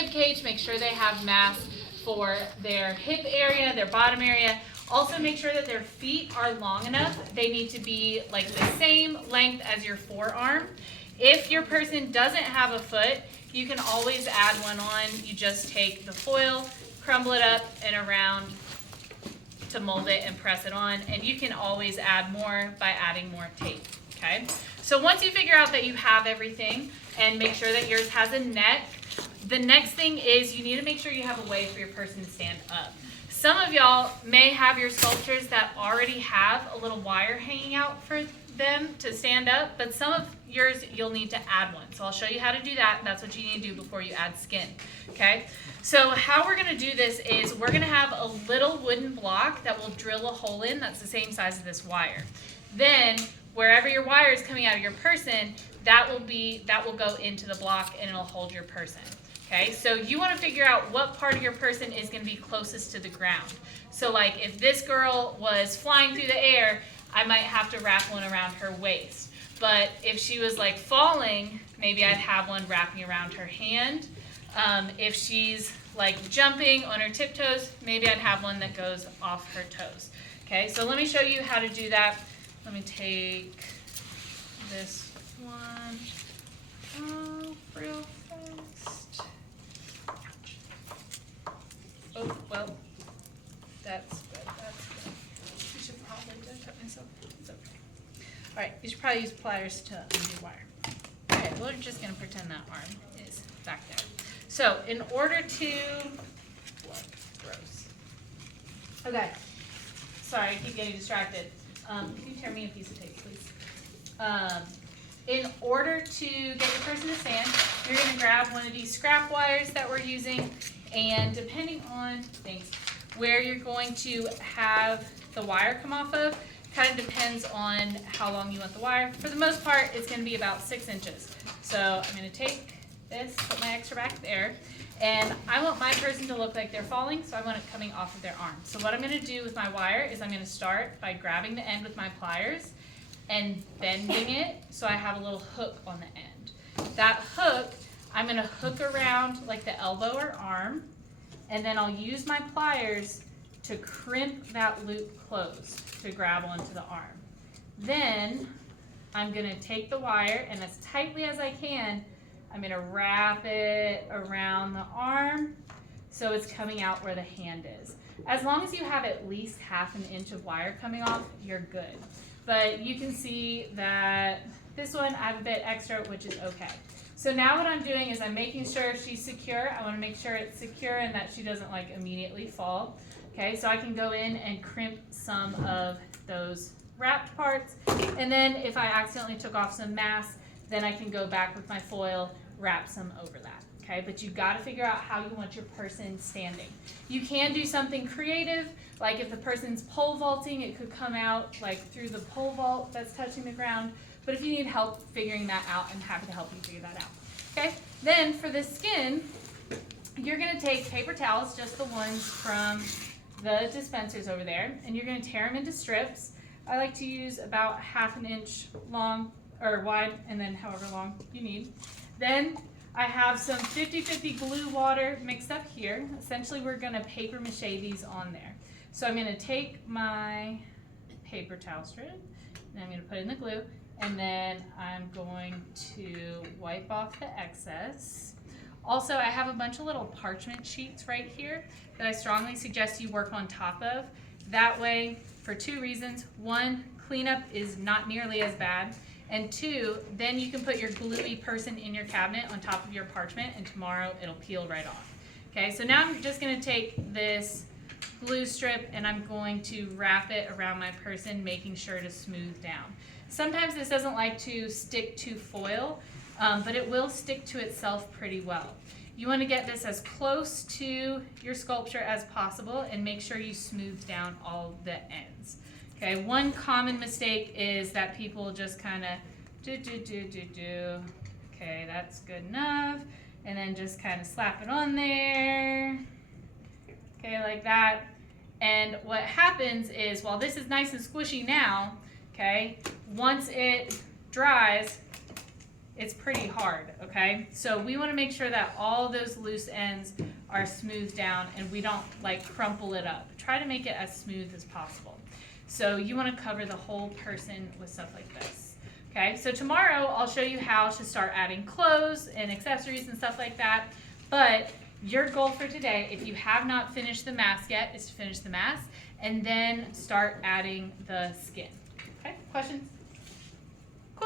rib cage, make sure they have masks for their hip area, their bottom area. Also make sure that their feet are long enough. They need to be like the same length as your forearm. If your person doesn't have a foot, you can always add one on. You just take the foil, crumble it up and around to mold it and press it on, and you can always add more by adding more tape, okay? So once you figure out that you have everything and make sure that yours has a neck, the next thing is you need to make sure you have a way for your person to stand up. Some of y'all may have your sculptures that already have a little wire hanging out for them to stand up, but some of yours you'll need to add one. So I'll show you how to do that. That's what you need to do before you add skin, okay? So how we're gonna do this is we're gonna have a little wooden block that we'll drill a hole in that's the same size as this wire. Then wherever your wire is coming out of your person, that will go into the block and it'll hold your person. Okay, so you want to figure out what part of your person is going to be closest to the ground. So like if this girl was flying through the air, I might have to wrap one around her waist. But if she was like falling, maybe I'd have one wrapping around her hand. If she's like jumping on her tiptoes, maybe I'd have one that goes off her toes. Okay, so let me show you how to do that. Let me take this one real fast. Oh, well, that's good, that's good. I should probably cut myself, it's okay. All right, you should probably use pliers to undo wire. Okay, we're just gonna pretend that arm is back there. So, in order to, gross. Okay, sorry, I keep getting distracted. Can you tear me a piece of tape, please? In order to get your person to stand, you're gonna grab one of these scrap wires that we're using, and depending on where you're going to have the wire come off of, kind of depends on how long you want the wire. For the most part, it's gonna be about 6 inches. So I'm gonna take this, put my extra back there, and I want my person to look like they're falling, so I want it coming off of their arm. So what I'm gonna do with my wire is I'm gonna start by grabbing the end with my pliers and bending it so I have a little hook on the end. That hook, I'm gonna hook around like the elbow or arm, and then I'll use my pliers to crimp that loop closed to grab onto the arm. Then I'm gonna take the wire, and as tightly as I can, I'm gonna wrap it around the arm so it's coming out where the hand is. As long as you have at least 1/2 inch of wire coming off, you're good. But you can see that this one I have a bit extra, which is okay. So now what I'm doing is I'm making sure she's secure. I wanna make sure it's secure and that she doesn't like immediately fall. Okay, so I can go in and crimp some of those wrapped parts. And then if I accidentally took off some masks, then I can go back with my foil, wrap some over that. Okay, but you gotta figure out how you want your person standing. You can do something creative, like if the person's pole vaulting, it could come out like through the pole vault that's touching the ground. But if you need help figuring that out, I'm happy to help you figure that out. Okay, then for the skin, you're gonna take paper towels, just the ones from the dispensers over there, and you're gonna tear them into strips. I like to use about 1/2 inch long or wide, and then however long you need. Then I have some 50-50 glue water mixed up here. Essentially, we're gonna paper mache these on there. So I'm gonna take my paper towel strip, and I'm gonna put in the glue, and then I'm going to wipe off the excess. Also, I have a bunch of little parchment sheets right here that I strongly suggest you work on top of. That way, for 2 reasons. 1, cleanup is not nearly as bad. And 2, then you can put your gluey person in your cabinet on top of your parchment, and tomorrow it'll peel right off. Okay, so now I'm just gonna take this glue strip and I'm going to wrap it around my person, making sure to smooth down. Sometimes this doesn't like to stick to foil, but it will stick to itself pretty well. You want to get this as close to your sculpture as possible and make sure you smooth down all the ends. Okay, one common mistake is that people just kind of do. Okay, that's good enough. And then just kind of slap it on there. Okay, like that. And what happens is, while this is nice and squishy now, okay, once it dries, it's pretty hard, okay? So we wanna make sure that all those loose ends are smoothed down and we don't like crumple it up. Try to make it as smooth as possible. So you wanna cover the whole person with stuff like this. Okay, so tomorrow I'll show you how to start adding clothes and accessories and stuff like that. But your goal for today, if you have not finished the mask yet, is to finish the mask and then start adding the skin. Okay, questions?